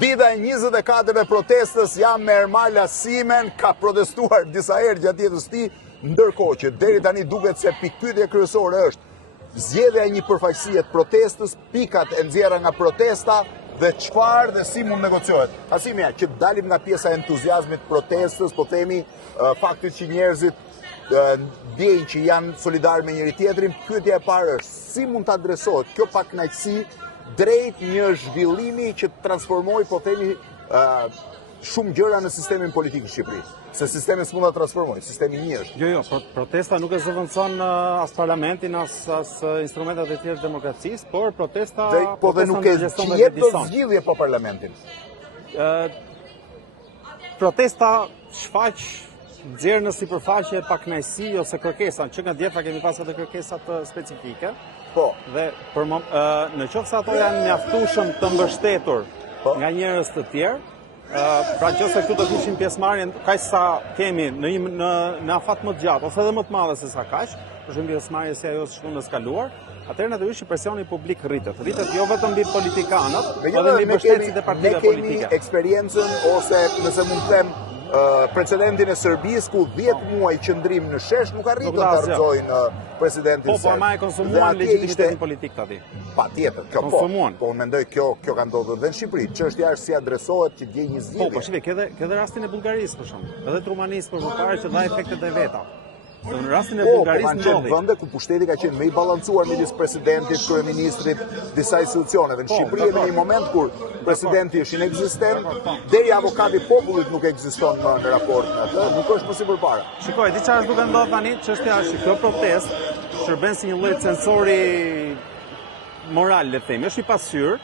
Dita e 24 e protestës jam me Ermala Simen ka protestuar disa herë gjatë jetës tij, ndërkohë që deri tani duket se pikpyetja kryesore është zgjedhja e një përfaqësie të protestës, pikat e nxjerra nga protesta dhe çfarë dhe si mund negociohet. Asimja, që dalim nga pjesa e entuziazmit protestës, po themi faktit që njerëzit ndjejnë që janë solidarë me njëri tjetrin, pyetja e parë është si mund të adresohet kjo pakënaqësi drejt një zhvillimi që të transformoj, po themi, shumë gjëra në sistemin politik në Shqipëri. Se sistemi s'mund ta transformoj, sistemi një është. Jo, protesta nuk e zëvendëson as parlamentin, as instrumentat e tjerë të demokracisë, por protesta po dhe nuk e jep do zgjidhje po parlamentin. Protesta shfaq nxjerr në sipërfaqe pakënaqësi ose kërkesa, që nga djetra kemi pasur edhe kërkesa të specifike. Po. Dhe në qoftë se ato janë mjaftueshëm të mbështetur nga njerëz të tjerë, pra nëse këtu do kishim pjesëmarrjen kaq sa kemi në afat më të gjatë ose edhe më të madhe se sa kaq, për shembull pjesëmarrje si ajo që në skaluar, atëherë natyrisht presioni publik rritet jo vetëm mbi politikanët, por edhe mbi mbështetësit e partive politike. Ne kemi eksperiencën ose nëse mund të them precedentin e Serbisë ku 10 muaj qëndrim në shesh nuk arritën të harxojnë presidentin serb. Po, ama e konsumuan legitimitetin politik tani. Patjetër, kjo po. Po mendoj kjo ka ndodhur edhe në Shqipëri. Çështja është si adresohet që djej një zgjidhje. Po, shikoj, ke edhe rastin e Bullgarisë për shemb, edhe të Rumanisë për përpara që dha efektet e veta. Në rastin e Bullgarisë ndodhi. Vende ku pushteti ka qenë më i balancuar midis presidentit, kryeministrit, disa institucioneve. Në Shqipëri në një moment kur presidenti është inekzistent, deri avokati i popullit nuk ekziston më në raport me atë, nuk është më si përpara. Shikoj, di çfarë duhet ndodh tani, çështja është që kjo protestë shërben si një lloj censori moral, le të themi, është i pasqyrë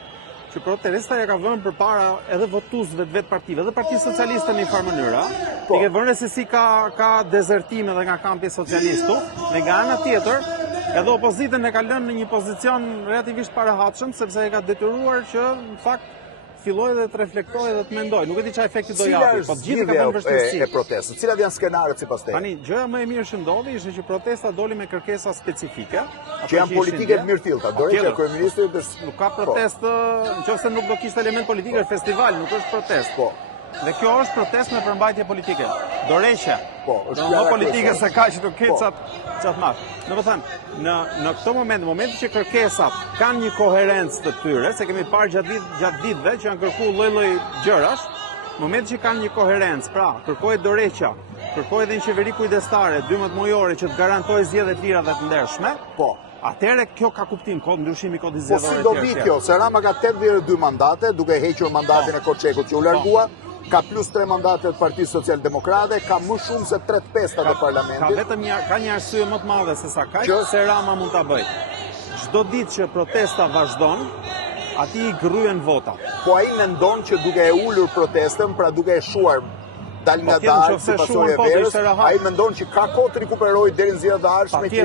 që protesta ja ka vënë përpara edhe votuesve të vetë partive, edhe Partisë Socialiste në një farë mënyra, i ke vënë se si ka dezertim edhe nga kampi socialistu, dhe nga ana tjetër, edhe opozitën e ka lënë në një pozicion relativisht parahatshëm, sepse e ka detyruar që në fakt filloj dhe të reflektoj dhe të mendoj. Nuk e di çfarë efekti do japi, po të gjithë ka vënë vështirësi. E protestës. Cilat janë skenarët sipas teje? Tani, gjëja më e mirë që ndodhi ishte që protesta doli me kërkesa specifike, që janë politike të mirëfillta. Dorëçja kryeministrit nuk ka protestë, nëse nuk do kishte element politik, është festival, nuk është protestë. Po. Dhe kjo është protestë me përmbajtje politike. Dorëçja. Po, është më politike se kaq të ketë çat më. Domethënë, në këtë moment, në momentin që kërkesat kanë një koherencë të tyre, se kemi parë gjatë ditëve që janë kërkuar lloj-lloj gjërash, në momentin që kanë një koherencë, pra, kërkohet dorëçja, kërkohet edhe një qeveri kujdestare 12 mujore që të garantojë zgjedhje të lira dhe të ndershme. Po. Atëherë kjo ka kuptim, ndryshimi kodit zgjedhor. Po si do vi kjo? Se Rama ka 82 mandate, duke hequr mandatin e Korçekut që u largua. Ka plus 3 mandate të Partisë Socialdemokrate, ka më shumë se 3/5 të parlamentit. Ka vetëm një arsye më të madhe se sa kaq, se Rama mund ta bëjë. Çdo ditë që protesta vazhdon, atij i gryen vota. Po ai mendon që duke e ulur protestën, pra duke e shuar dal nga dalë si pasojë e verës, ai mendon që ka kohë të rikuperojë deri në zgjedhjet e ardhshme që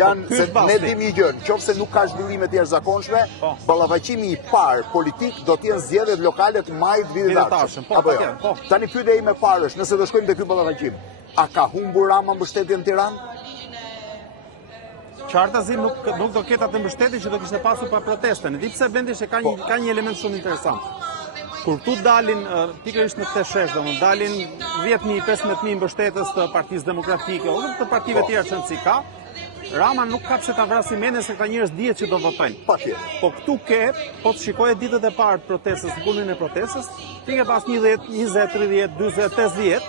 janë se ne dimi një gjë, nëse nuk ka zhvillime të jashtëzakonshme, ballafaqimi i parë politik do të jenë zgjedhjet lokale të majit vitit të ardhshëm. Apo jo. Tani pyetja ime e parë është, nëse do shkojmë te ky ballafaqim, a ka humbur Rama mbështetjen në Tiranë? Qartazi nuk do ketë atë mbështetje që do kishte pasur pa protestën. Di pse Blendi se ka një element shumë interesant. Kur tu dalin pikërisht në këtë shesh, domethënë dalin 10.000, 15.000 mbështetës të Partisë Demokratike ose të partive tjera që si ka, Rama nuk ka pse ta vrasë mendjen se këta njerëz dihet që do votojnë. Po këtu po të shikoje ditët e parë të protestës, punën e protestës, ti ke pas 10, 20, 30, 40, 50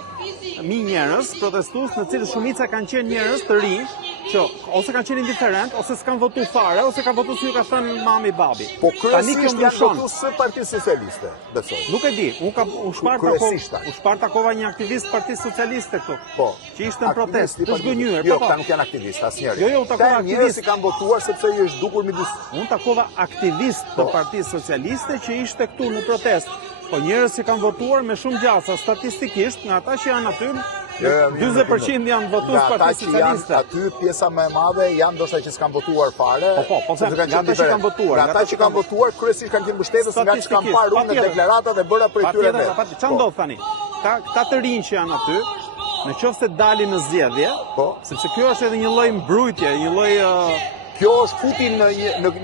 mijë njerëz protestues, në cilët shumica kanë qenë njerëz të rinj, që ose kanë qenë indiferent, ose s'kan votuar fare, ose kanë votuar si ju ka thënë mami babi. Po kryesisht janë votues së Partisë Socialiste, besoj. Nuk e di, u shpartakova një aktivist Partisë Socialiste këtu, që ishte në protestë, të zgënjur. Jo, ata nuk janë aktivistë asnjëri. Jo, takova aktivist që kanë votuar sepse i është dukur midis. Unë takova aktivist të Partisë Socialiste që ishte këtu në protestë. Po njerëz që kanë votuar me shumë gjasa, statistikisht, nga ata që janë aty, 40% janë votues Partisë Socialiste. Aty pjesa më e madhe janë ndoshta që s'kan votuar fare. Po, nga ata që kanë votuar. Nga ata që kanë votuar, kryesisht kanë qenë mbështetës nga që kanë parë unë në deklaratat dhe bëra për tyre vetë. Çfarë ndodh tani? Këta të rinj që janë aty, në qoftë se dalin në zgjedhje, sepse kjo është edhe një lloj mbrojtje, një lloj Kjo është futi në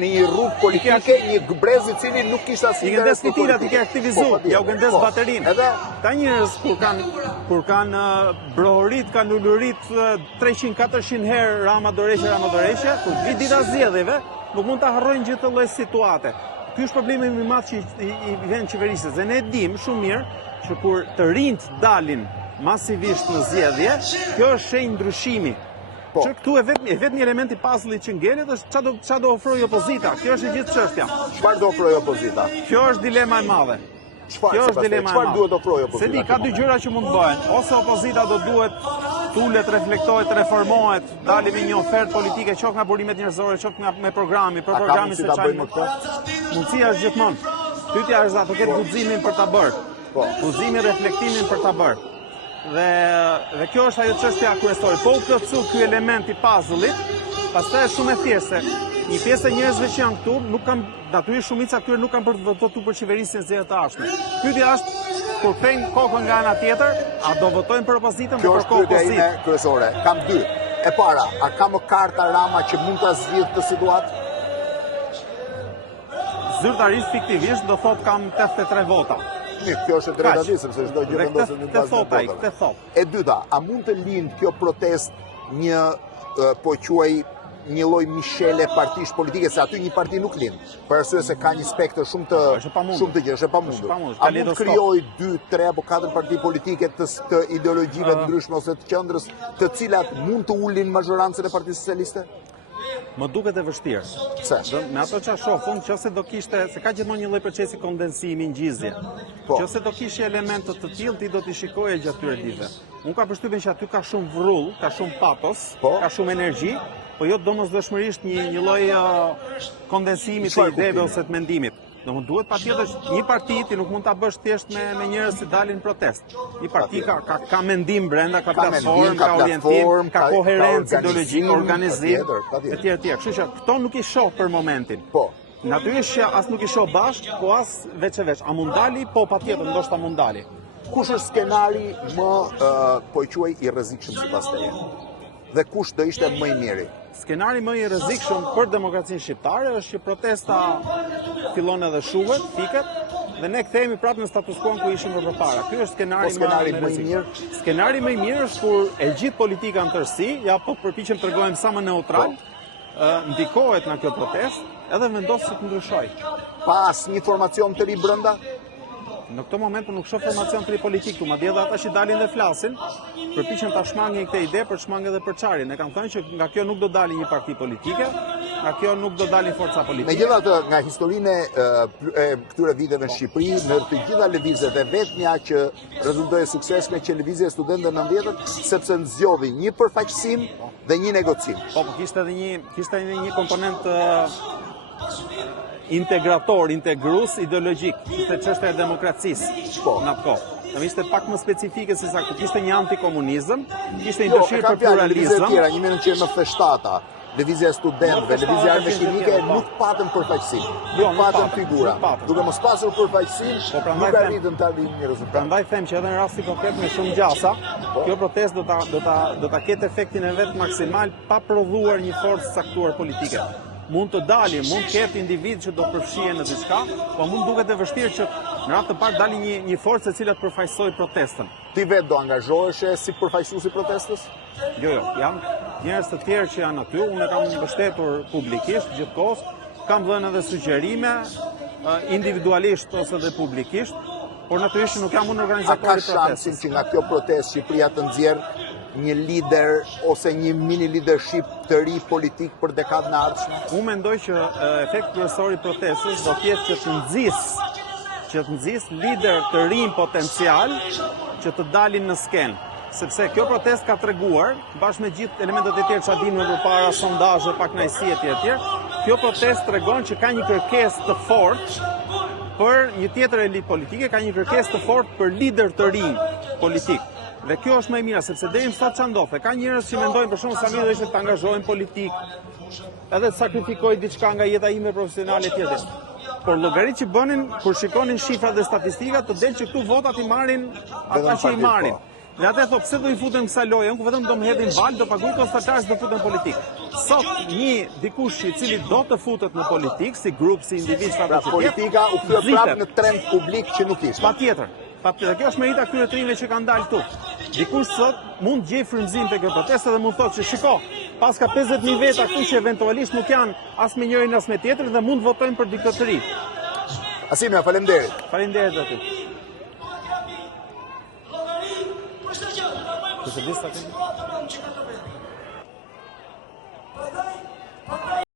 një rrugë politike, një brez I cili nuk kishte asnjë interes politike. I ke aktivizu, ja u këndes baterinë. Edhe ta njerëz kur kanë brohorit, kanë ulurit 300-400 herë Rama Doreqe, kur vi dita zgjedhjeve, nuk mund ta harrojnë gjithë lloj situate. Ky është problemi më I madh që I vjen qeverisë. Dhe ne dim shumë mirë që kur të rinjt dalin masivisht në zgjedhje, kjo është shenjë ndryshimi. Që këtu e vetmi element I puzzle-it që ngelet është çfarë do ofrojë opozita. Kjo është e gjithë çështja. Çfarë do ofrojë opozita? Kjo është dilema e madhe. Kjo është dilema e madhe. Çfarë duhet ofrojë opozita? Se di, ka dy gjëra që mund të bëhen. Ose opozita do duhet tulet, reflektohet, reformohet, dali me një ofertë politike, qoftë nga burimet njerëzore, qoftë me programin, për programin se çfarë. Mundësia është gjithmonë. Pyetja është ato ketë guximin për ta bërë. Guximin, reflektimin për ta bërë. Dhe kjo është ajo çështja kryesore. Po u plotsu ky element I puzzle-it, pastaj është shumë e thjeshtë. Një pjesë e njerëzve që janë këtu nuk kanë, natyrisht shumica këtyre nuk kanë për të votuar për qeverisin e zgjedhjeve të ardhshme. Pyetja është kur kthejnë kokën nga ana tjetër, a do votojnë për opozitën apo për opozitë? Kjo është pyetja kryesore. Kam dy. E para, a ka më karta Rama që mund ta zgjidhë këtë situatë? Zyrtarisht fiktivisht do thotë kam 83 vota. Kjo është e drejta di, sepse çdo gjë vendoset në bazë të votave. E dyta, a mund të lindë kjo protestë një po quaj një lloj mishele partish politike, se aty një parti nuk lind, për arsye se ka një spektër shumë të gjë, është e pamundur. A mund të krijojë 2, 3 apo 4 parti politike të ideologjive të ndryshme ose të qendrës, të cilat mund të ulin mazhorancën e Partisë Socialiste? Më duket e vështirë. Pse? Me ato që shohun, nëse do kishte, se ka gjithmonë një lloj procesi kondensimi, ngjizje. Nëse do kishte elemente të tillë, ti do t'i shikoje gjatë këtyre ditëve. Unë ka përshtypjen që aty ka shumë vrull, ka shumë patos, ka shumë energji, po jo domosdoshmërisht një lloj kondensimi të ideve ose të mendimit. Domethënë duhet patjetër një parti ti nuk mund ta bësh thjesht me njerëz që dalin protest. Një parti ka mendim brenda, ka platformë, ka orientim, ka koherencë ideologjike, organizim, etj. Kështu që këto nuk I shoh për momentin. Natyrisht që as nuk I shoh bashk, po as veç e veç. A mund dali? Po patjetër, ndoshta mund dali. Kush është skenari më po I quaj I rrezikshëm sipas teje? Dhe kush do ishte më I miri? Skenari më I rrezikshëm për demokracinë shqiptare është që protesta fillon edhe shuhet, fiket, dhe ne kthehemi prapë në status quo ku ishim përpara. Ky është skenari më I mirë. Skenari më I mirë është kur e gjithë politika në tërësi, ja po përpiqem tregojmë sa më neutral, ndikohet nga kjo protestë edhe vendos të ndryshojë. Pa asnjë formacion të ri brenda? Në këtë moment nuk shoh formacion të ri politik, madje edhe ata që dalin dhe flasin, përpiqen ta shmangin këtë ide për shmangë dhe për çarje. Ne kanë thënë që nga kjo nuk do dalë një parti politike, nga kjo nuk do dalin forca politike. Megjithatë, nga historinë e këtyre viteve në Shqipëri, në të gjitha lëvizjet e vetmja që rezultoi suksesshme që lëvizja e studentëve në 90-të, sepse nxjodhi një përfaqësim dhe një negocim. Po, kishte edhe një komponent integrator, integrus ideologjik, ishte çështja e demokracisë në atë kohë. Ishte pak më specifike se sa kishte një antikomunizëm, kishte një dëshirë për pluralizëm. Tjera, 1997-a, lëvizja e studentëve, lëvizja arme kimike nuk patën përfaqësim, nuk patën figura. Duke mos pasur përfaqësim, nuk arritën të arrijnë një rezultat. Prandaj them që edhe në rastin konkret me shumë gjasa, kjo protestë do ta ketë efektin e vet maksimal pa prodhuar një forcë caktuar politike. Mund të dalin, mund të ketë individ që do përfshihen në diçka, po mund duket e vështirë që në radhë të parë dalin një forcë e cila të përfaqësojë protestën. Ti vetë do angazhohesh si përfaqësues I protestës? Jo, janë njerëz të tjerë që janë aty, unë kam mbështetur publikisht gjithkohës, kam dhënë edhe sugjerime individualisht ose edhe publikisht, por natyrisht nuk jam unë organizator I protestës. A ka shansin që nga kjo protestë Shqipëria të nxjerrë një lider ose një mini leadership të ri politik për dekadën e ardhshme? Unë mendoj që efekti kryesor I protestës do të jetë që të nxjis lider të rinj potencial që të dalin në skenë. Sepse kjo protestë ka treguar, bashkë me gjithë elementet e tjerë që dinë më përpara, sondazhe, pakënaqësi etj. Kjo protestë tregon që ka një kërkesë të fortë për një tjetër elitë politike, ka një kërkesë të fortë për lider të rinj politik. Dhe kjo është më e mira, sepse deri më sa çfarë ndodh, ka njerëz që mendojnë për shkak se do ishte të angazhohen politik, edhe të sakrifikoij diçka nga jeta ime profesionale etj. Por llogaritë që bënin kur shikonin shifrat dhe statistikat, të del që këtu votat I marrin ata që I marrin. Dhe atë thot, pse do i futen kësaj loje, unë ku vetëm do më hedhin val, do paguaj konstatarës, do futen politik. Sot një dikush i cili do të futet në politikë, si grup, si individ, Pra politika u kthye prapë në trend publik që nuk ishte. Patjetër. Kjo është merita kryetrinëve që kanë dalë këtu. Dikush sot mund gjej frymëzim te kjo protestë dhe mund thotë se shiko, paska 50.000 veta këtu që eventualisht nuk janë as me njërin as me tjetrin dhe mund votojnë për diktatori. Asimja, faleminderit. Faleminderit aty. Kështë disa